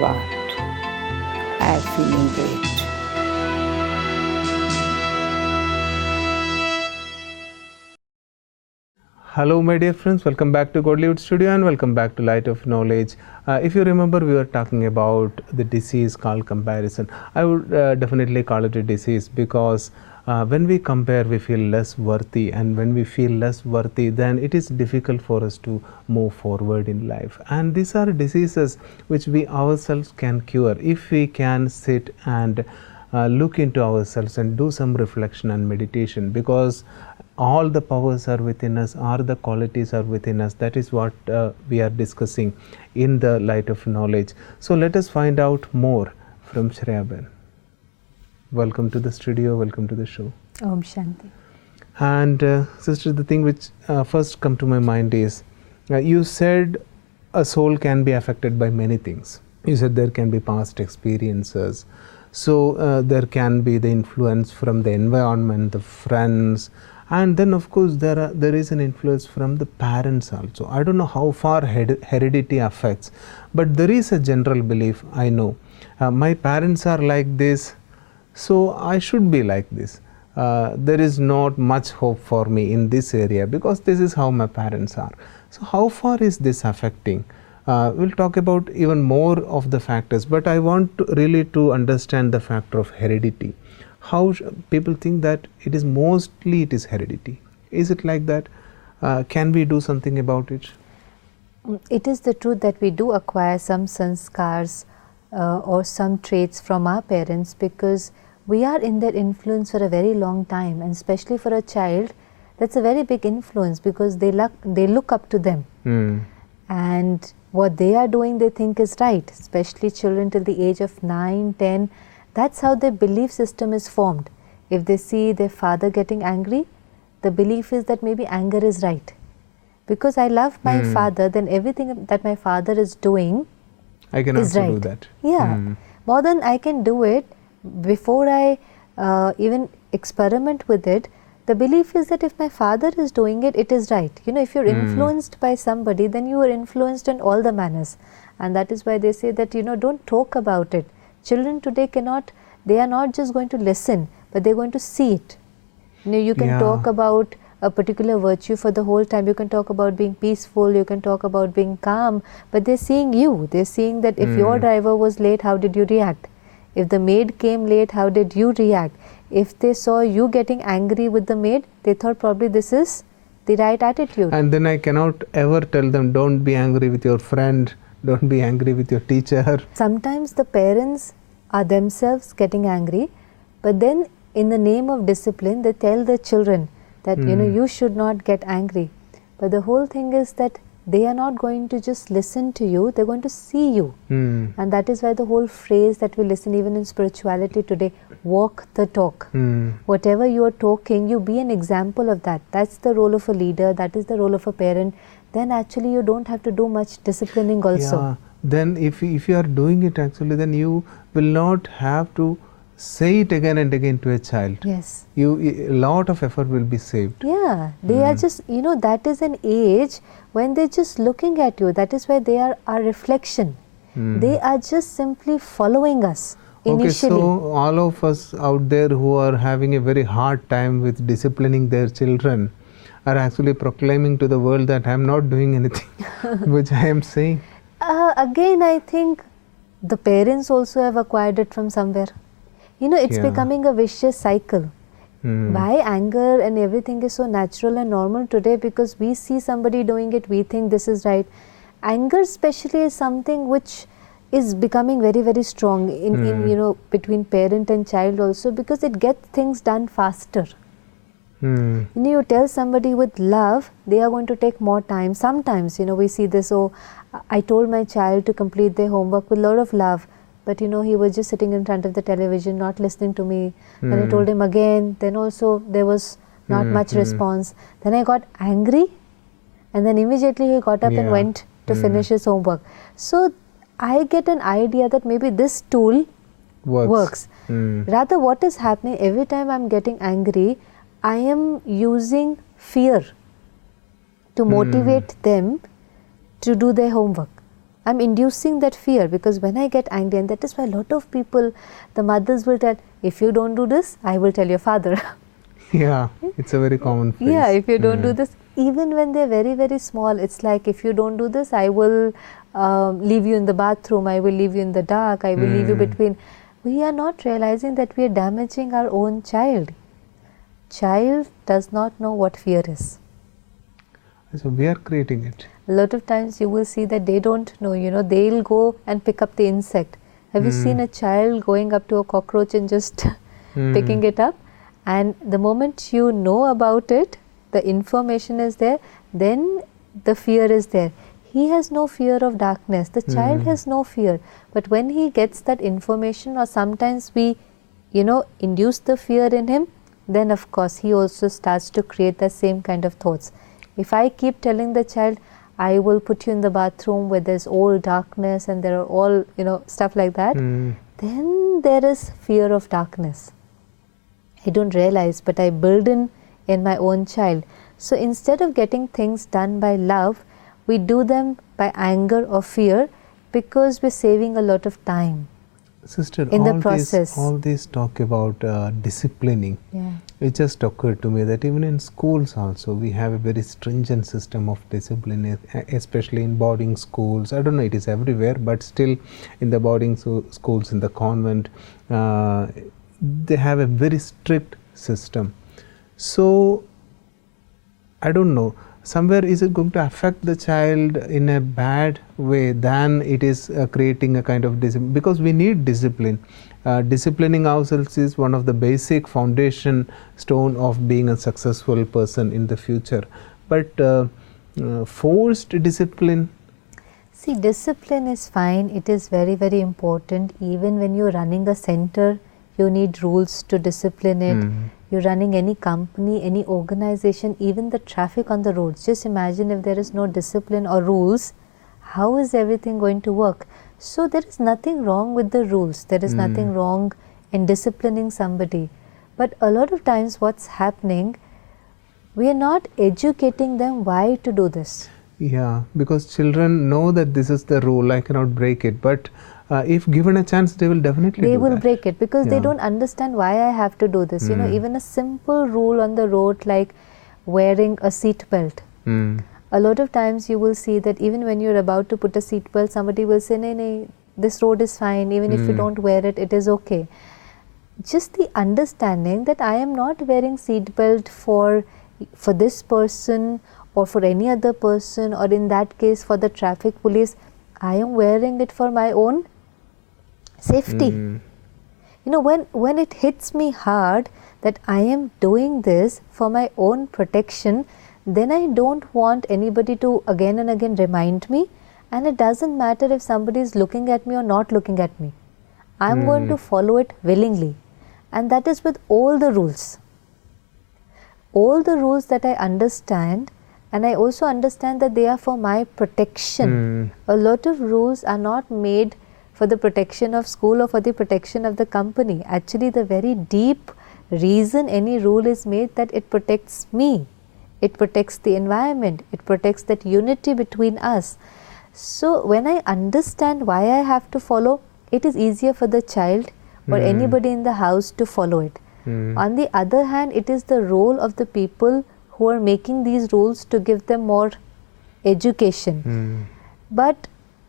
Prabhat. I am feeling great. Hello my dear friends, welcome back to Godlywood studio and welcome back to Light of Knowledge. If you remember, we were talking about the disease called comparison. I would definitely call it a disease because when we compare we feel less worthy, and when we feel less worthy then it is difficult for us to move forward in life. And these are diseases which we ourselves can cure if we can sit and look into ourselves and do some reflection and meditation, because all the powers are within us, all the qualities are within us. That is what we are discussing in the Light of Knowledge. So let us find out more from Shreya Ben. Welcome to the studio, welcome to the show. Om Shanti. And sister, the thing which first come to my mind is, you said a soul can be affected by many things. You said there can be past experiences. So there can be the influence from the environment, the friends, and then of course there is an influence from the parents also. I don't know how far heredity affects, but there is a general belief, I know. My parents are like this, so I should be like this. There is not much hope for me in this area because this is how my parents are. So how far is this affecting? We'll talk about even more of the factors, but I want really to understand the factor of heredity. How people think that it is heredity. Is it like that? Can we do something about it? It is the truth that we do acquire some sanskars or some traits from our parents, because we are in their influence for a very long time, and especially for a child, that's a very big influence because they look up to them. And what they are doing they think is right, especially children till the age of 9, 10. That's how their belief system is formed. If they see their father getting angry, the belief is that maybe anger is right. Because I love my father, then everything that my father is doing I can is also right. do that. Yeah, more than I can do it. Before I even experiment with it, the belief is that if my father is doing it, it is right. You know, if you're influenced by somebody, then you are influenced in all the manners. And that is why they say that, you know, don't talk about it. Children today they are not just going to listen, but they're going to see it. You know, you can talk about a particular virtue for the whole time. You can talk about being peaceful, you can talk about being calm, but they're seeing you. They're seeing that if your driver was late, how did you react? If the maid came late, how did you react? If they saw you getting angry with the maid, they thought probably this is the right attitude. And then I cannot ever tell them, don't be angry with your friend, don't be angry with your teacher. Sometimes the parents are themselves getting angry, but then in the name of discipline, they tell their children that, you know, you should not get angry. But the whole thing is that they are not going to just listen to you, they're going to see you. And that is why the whole phrase that we listen even in spirituality today, walk the talk. Whatever you are talking, you be an example of that. That's the role of a leader, that is the role of a parent. Then actually you don't have to do much disciplining also. Yeah. Then if you are doing it actually, then you will not have to say it again and again to a child. Yes. A lot of effort will be saved. Yeah, they are just, you know, that is an age when they're just looking at you. That is why they are our reflection. They are just simply following us initially. Okay, so all of us out there who are having a very hard time with disciplining their children are actually proclaiming to the world that I am not doing anything, which I am saying. Again, I think the parents also have acquired it from somewhere. You know, it's becoming a vicious cycle. Why anger and everything is so natural and normal today? Because we see somebody doing it, we think this is right. Anger especially is something which is becoming very, very strong in you know, between parent and child also, because it gets things done faster. You know, you tell somebody with love, they are going to take more time. Sometimes, you know, we see this, oh, I told my child to complete their homework with a lot of love, but you know, he was just sitting in front of the television, not listening to me. Then I told him again, then also there was not much response. Then I got angry, and then immediately he got up and went to finish his homework. So I get an idea that maybe this tool works. Rather, what is happening, every time I'm getting angry, I am using fear to motivate them to do their homework. I'm inducing that fear, because when I get angry, and that is why a lot of people, the mothers will tell, if you don't do this, I will tell your father. Yeah, it's a very common phrase. Yeah, if you don't do this, even when they're very, very small, it's like, if you don't do this, I will leave you in the bathroom, I will leave you in the dark, I will leave you between. We are not realizing that we are damaging our own child. Child does not know what fear is. So we are creating it. A lot of times you will see that they don't know, they'll go and pick up the insect. Have you seen a child going up to a cockroach and just picking it up? And the moment you know about it, the information is there, then the fear is there. He has no fear of darkness. The child has no fear. But when he gets that information, or sometimes we, induce the fear in him, then of course he also starts to create the same kind of thoughts. If I keep telling the child, I will put you in the bathroom where there's all darkness and there are all, stuff like that, then there is fear of darkness. I don't realize, but I build in my own child. So instead of getting things done by love, we do them by anger or fear, because we're saving a lot of time. Sister, in the process. all these talk about disciplining. Yeah. It just occurred to me that even in schools also we have a very stringent system of discipline, especially in boarding schools. I don't know, it is everywhere, but still in the boarding schools, in the convent, they have a very strict system. So I don't know, somewhere is it going to affect the child in a bad way than it is creating a kind of discipline, because we need discipline. Disciplining ourselves is one of the basic foundation stone of being a successful person in the future. But forced discipline. See, discipline is fine. It is very, very important. Even when you're running a center, you need rules to discipline it. You're running any company, any organization, even the traffic on the roads. Just imagine if there is no discipline or rules, how is everything going to work? So there is nothing wrong with the rules. There is nothing wrong in disciplining somebody. But a lot of times what's happening, we are not educating them why to do this. Yeah, because children know that this is the rule, I cannot break it. But if given a chance, they will definitely They do will that. break it, because they don't understand why I have to do this. Even a simple rule on the road like wearing a seat belt. A lot of times you will see that even when you're about to put a seat belt, somebody will say, "Nee, this road is fine, even if you don't wear it, it is okay." Just the understanding that I am not wearing seat belt for this person or for any other person, or in that case for the traffic police, I am wearing it for my own safety. When it hits me hard that I am doing this for my own protection, then I don't want anybody to again and again remind me, and it doesn't matter if somebody is looking at me or not looking at me. I'm going to follow it willingly, and that is with all the rules. All the rules that I understand, and I also understand that they are for my protection. A lot of rules are not made for the protection of school or for the protection of the company. Actually, the very deep reason any rule is made, that it protects me. It protects the environment. It protects that unity between us. So when I understand why I have to follow, it is easier for the child or anybody in the house to follow it. On the other hand, it is the role of the people who are making these rules to give them more education. But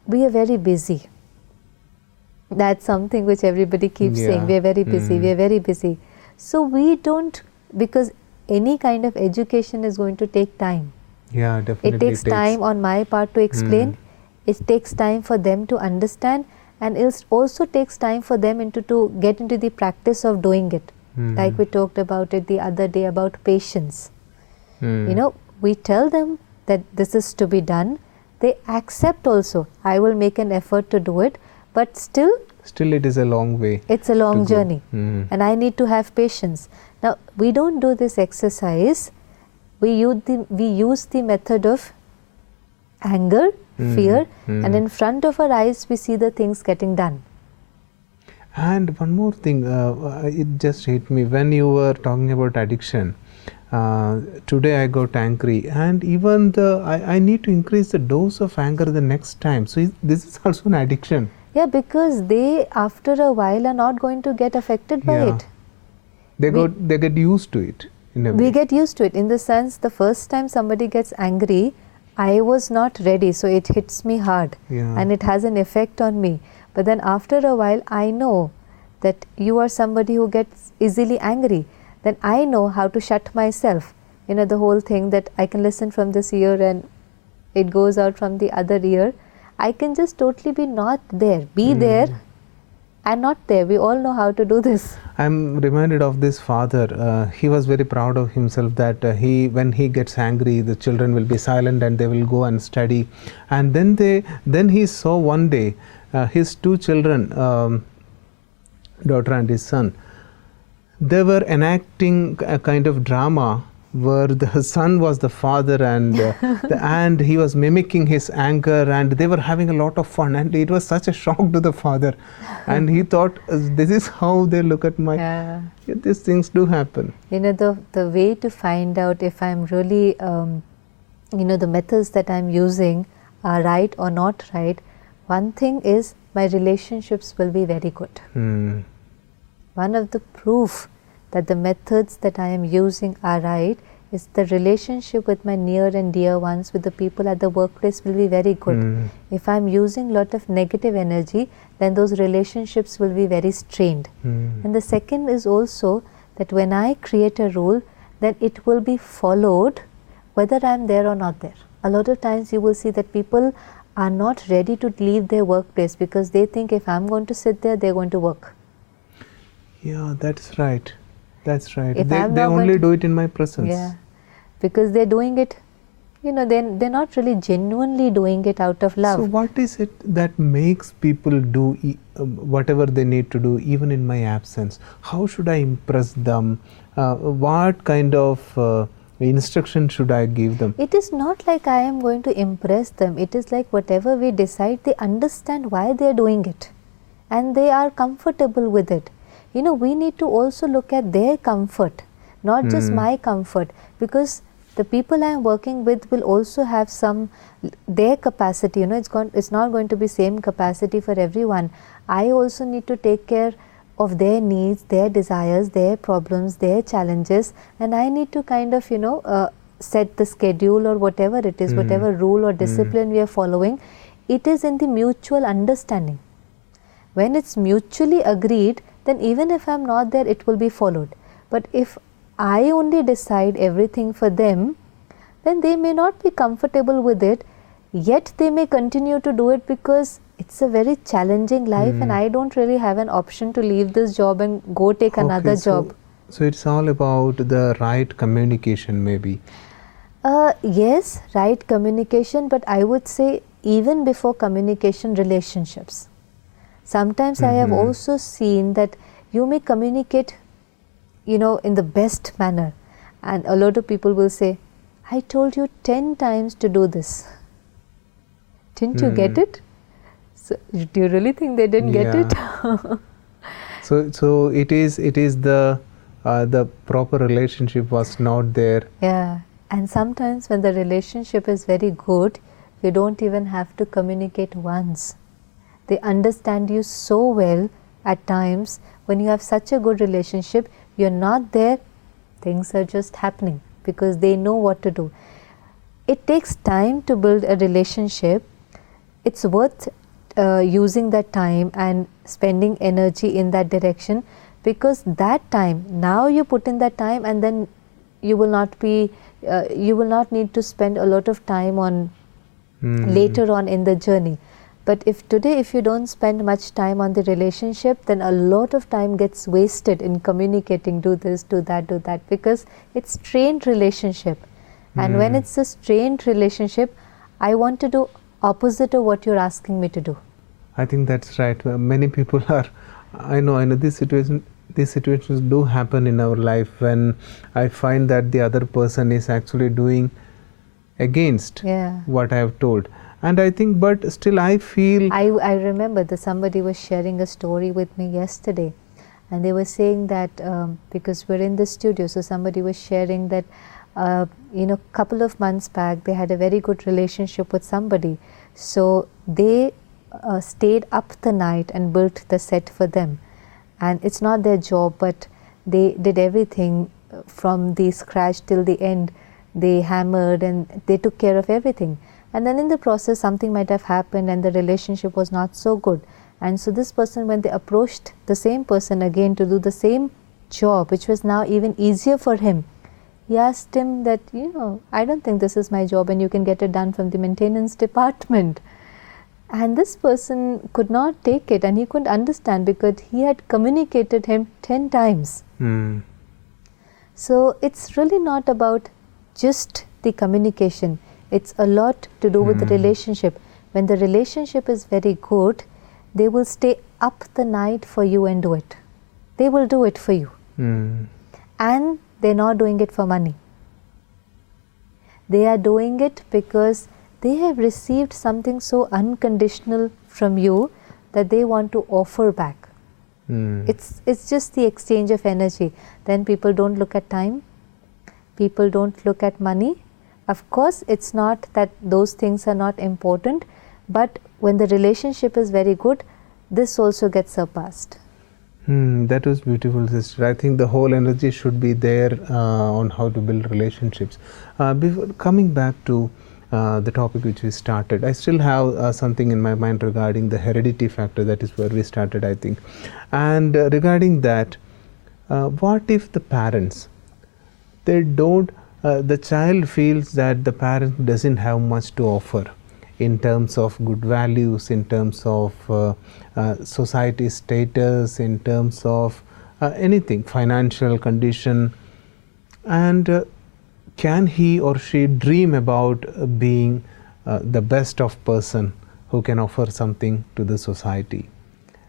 we are very busy. That's something which everybody keeps saying. We are very busy, we are very busy. So we don't, because any kind of education is going to take time. Yeah, definitely. It takes time on my part to explain. It takes time for them to understand, and it also takes time for them to get into the practice of doing it. Like we talked about it the other day about patience. We tell them that this is to be done. They accept also. I will make an effort to do it, but still it is a long way. It's a long journey, and I need to have patience. Now, we don't do this exercise. We use the method of anger, fear, and in front of our eyes we see the things getting done. And one more thing, it just hit me when you were talking about addiction. Today I got angry, and even I need to increase the dose of anger the next time. So this is also an addiction. Yeah, because they after a while are not going to get affected by Yeah. it. They get used to it in a way. We get used to it in the sense the first time somebody gets angry, I was not ready, so it hits me hard and it has an effect on me. But then after a while, I know that you are somebody who gets easily angry. Then I know how to shut myself. You know, the whole thing that I can listen from this ear and it goes out from the other ear. I can just totally be not there, be there and not there. We all know how to do this. I'm reminded of this father. He was very proud of himself that when he gets angry, the children will be silent and they will go and study. And then he saw one day his two children, daughter and his son, they were enacting a kind of drama where the son was the father and he was mimicking his anger, and they were having a lot of fun, and it was such a shock to the father. And he thought, this is how they look at my... Yeah, these things do happen. You know, the way to find out if I'm really, you know, the methods that I'm using are right or not right, one thing is my relationships will be very good. One of the proof that the methods that I am using are right is the relationship with my near and dear ones, with the people at the workplace will be very good. If I am using a lot of negative energy, then those relationships will be very strained. And the second is also that when I create a rule, then it will be followed whether I am there or not there. A lot of times you will see that people are not ready to leave their workplace because they think if I am going to sit there, they are going to work. Yeah, that's right. That's right. If They only do it in my presence. Yeah, because they're doing it, you know, they're not really genuinely doing it out of love. So what is it that makes people do whatever they need to do even in my absence? How should I impress them? What kind of instruction should I give them? It is not like I am going to impress them. It is like whatever we decide, they understand why they are doing it and they are comfortable with it. You know, we need to also look at their comfort, not just my comfort, because the people I am working with will also have their capacity. You know, it's not going to be same capacity for everyone. I also need to take care of their needs, their desires, their problems, their challenges, and I need to kind of, you know, set the schedule or whatever it is, whatever rule or discipline we are following. It is in the mutual understanding. When it's mutually agreed, then even if I'm not there, it will be followed. But if I only decide everything for them, then they may not be comfortable with it, yet they may continue to do it because it's a very challenging life and I don't really have an option to leave this job and go take another job. So it's all about the right communication maybe. Yes, right communication, but I would say even before communication, relationships. Sometimes I have also seen that you may communicate, you know, in the best manner, and a lot of people will say, I told you 10 times to do this. Didn't you get it? So, do you really think they didn't get it? So it is the proper relationship was not there. Yeah, and sometimes when the relationship is very good, you don't even have to communicate once. They understand you so well at times. When you have such a good relationship, you're not there, things are just happening because they know what to do. It takes time to build a relationship. It's worth using that time and spending energy in that direction, because that time, now you put in that time and then you will not need to spend a lot of time on later on in the journey. But if you don't spend much time on the relationship, then a lot of time gets wasted in communicating, do this, do that, because it's strained relationship. And when it's a strained relationship, I want to do opposite of what you're asking me to do. I think that's right. Many people are, I know these situations do happen in our life when I find that the other person is actually doing against what I have told. And I think, but still I feel... I remember that somebody was sharing a story with me yesterday, and they were saying that because we're in the studio, so somebody was sharing that couple of months back they had a very good relationship with somebody, so they stayed up the night and built the set for them, and it's not their job, but they did everything from the scratch till the end. They hammered and they took care of everything, and then in the process something might have happened and the relationship was not so good. And so this person, when they approached the same person again to do the same job, which was now even easier for him, he asked him that, I don't think this is my job and you can get it done from the maintenance department. And this person could not take it and he couldn't understand because he had communicated him 10 times. So it's really not about just the communication. It's a lot to do with the relationship. When the relationship is very good, they will stay up the night for you and do it. They will do it for you. And they're not doing it for money. They are doing it because they have received something so unconditional from you that they want to offer back. It's just the exchange of energy. Then people don't look at time. People don't look at money. Of course, it's not that those things are not important, but when the relationship is very good, this also gets surpassed. That was beautiful, sister. I think the whole energy should be there on how to build relationships. Before coming back to the topic which we started, I still have something in my mind regarding the heredity factor. That is where we started, I think. And regarding that, what if the parents, they don't, the child feels that the parent doesn't have much to offer in terms of good values, in terms of society status, in terms of anything, financial condition, and can he or she dream about being the best of person who can offer something to the society?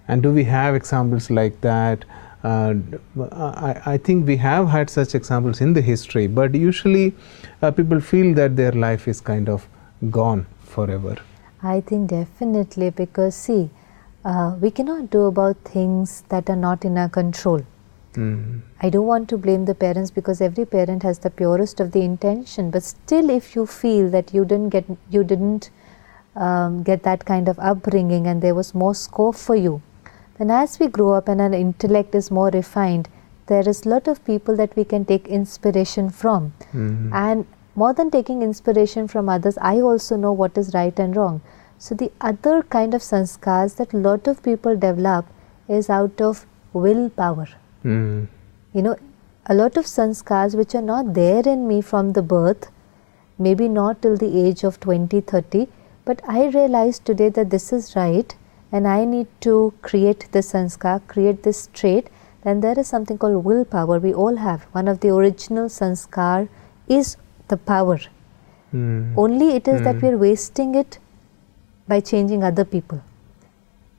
And do we have examples like that? I think we have had such examples in the history, but usually people feel that their life is kind of gone forever. I think definitely, because see, we cannot do about things that are not in our control. I don't want to blame the parents because every parent has the purest of the intention, but still if you feel that you didn't get that kind of upbringing and there was more scope for you, then as we grow up and our intellect is more refined, there is a lot of people that we can take inspiration from. And more than taking inspiration from others, I also know what is right and wrong. So the other kind of sanskars that a lot of people develop is out of willpower. A lot of sanskars which are not there in me from the birth, maybe not till the age of 20, 30, but I realized today that this is right and I need to create this sanskar, create this trait. Then there is something called willpower we all have. One of the original sanskar is the power. Only it is that we are wasting it by changing other people.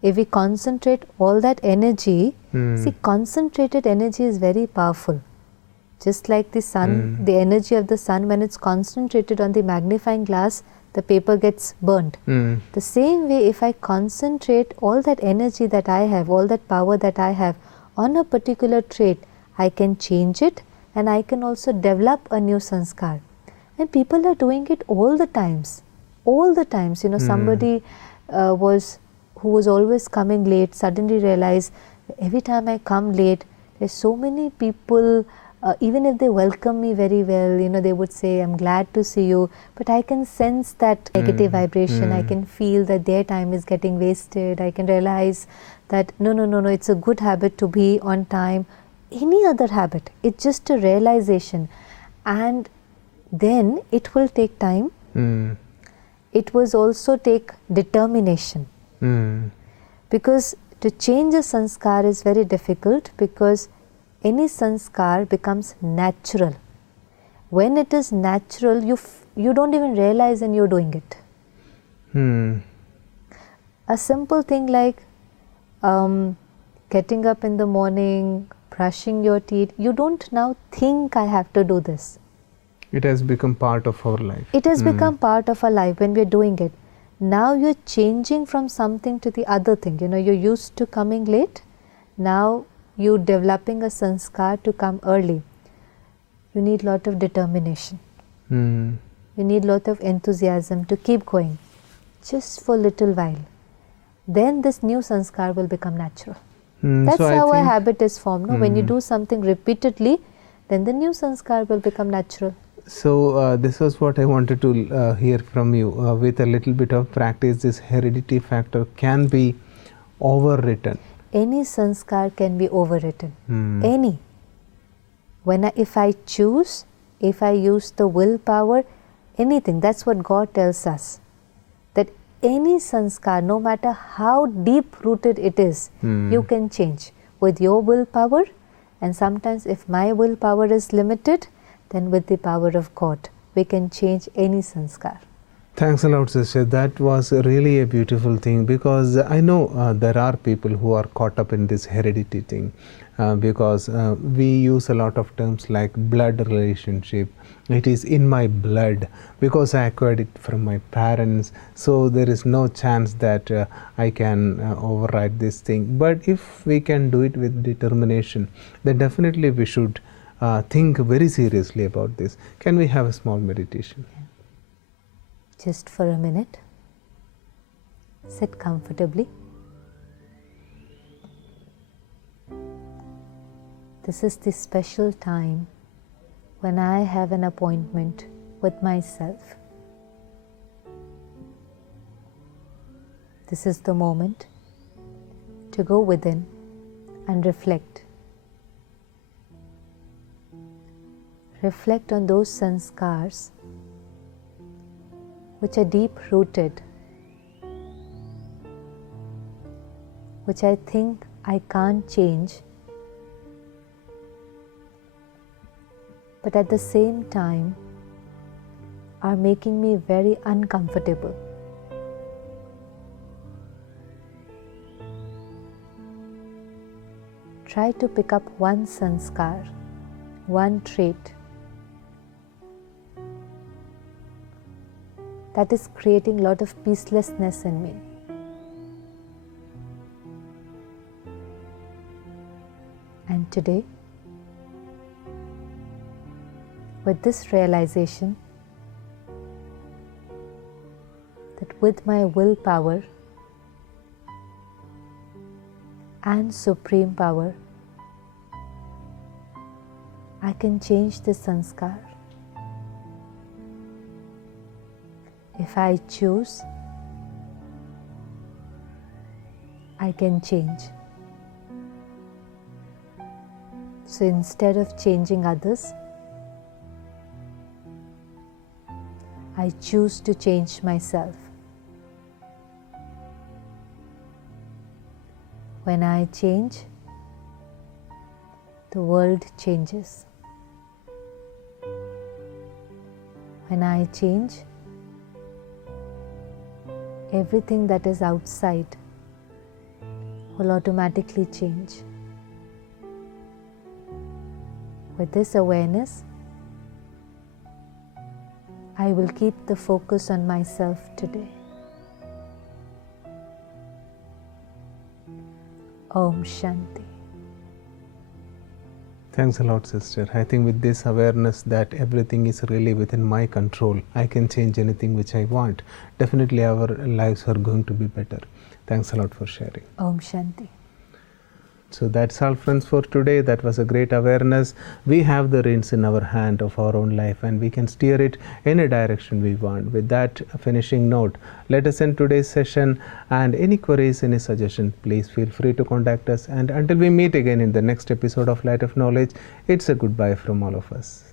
If we concentrate all that energy, see, concentrated energy is very powerful. Just like the sun, the energy of the sun, when it's concentrated on the magnifying glass, the paper gets burnt. The same way, if I concentrate all that energy that I have, all that power that I have on a particular trait, I can change it and I can also develop a new sanskar. And people are doing it all the times. All the times, somebody who was always coming late suddenly realized every time I come late, there's so many people, even if they welcome me very well, they would say, I'm glad to see you, but I can sense that negative vibration. I can feel that their time is getting wasted. I can realize that no, it's a good habit to be on time. Any other habit, it's just a realization. And then it will take time. It will also take determination. Because to change a sanskar is very difficult, because any sanskar becomes natural. When it is natural, you don't even realize and you're doing it. A simple thing like getting up in the morning, brushing your teeth, you don't now think I have to do this. It has become part of our life. It has become part of our life when we're doing it. Now you're changing from something to the other thing. You're used to coming late. Now you developing a sanskar to come early, you need lot of determination. You need lot of enthusiasm to keep going, just for little while. Then this new sanskar will become natural. That's so how I a think, habit is formed. No? When you do something repeatedly, then the new sanskar will become natural. So this was what I wanted to hear from you. With a little bit of practice, this heredity factor can be overwritten. Any sanskar can be overwritten. Any. If I choose, if I use the willpower, anything, that's what God tells us. That any sanskar, no matter how deep rooted it is, you can change with your willpower. And sometimes if my willpower is limited, then with the power of God, we can change any sanskar. Thanks a lot, sister. That was really a beautiful thing, because I know there are people who are caught up in this heredity thing, because we use a lot of terms like blood relationship. It is in my blood because I acquired it from my parents, so there is no chance that I can override this thing. But if we can do it with determination, then definitely we should think very seriously about this. Can we have a small meditation? Just for a minute. Sit comfortably. This is the special time when I have an appointment with myself. This is the moment to go within and reflect. Reflect on those sanskars which are deep rooted, which I think I can't change, but at the same time are making me very uncomfortable. Try to pick up one sanskar, one trait that is creating a lot of peacelessness in me. And today, with this realization that with my willpower and supreme power, I can change this sanskar. If I choose, I can change. So instead of changing others, I choose to change myself. When I change, the world changes. When I change, everything that is outside will automatically change. With this awareness, I will keep the focus on myself today. Om Shanti. Thanks a lot, sister. I think with this awareness that everything is really within my control, I can change anything which I want. Definitely our lives are going to be better. Thanks a lot for sharing. Om Shanti. So that's all, friends, for today. That was a great awareness. We have the reins in our hand of our own life, and we can steer it in a direction we want. With that finishing note, let us end today's session, and any queries, any suggestions, please feel free to contact us. And until we meet again in the next episode of Light of Knowledge, it's a goodbye from all of us.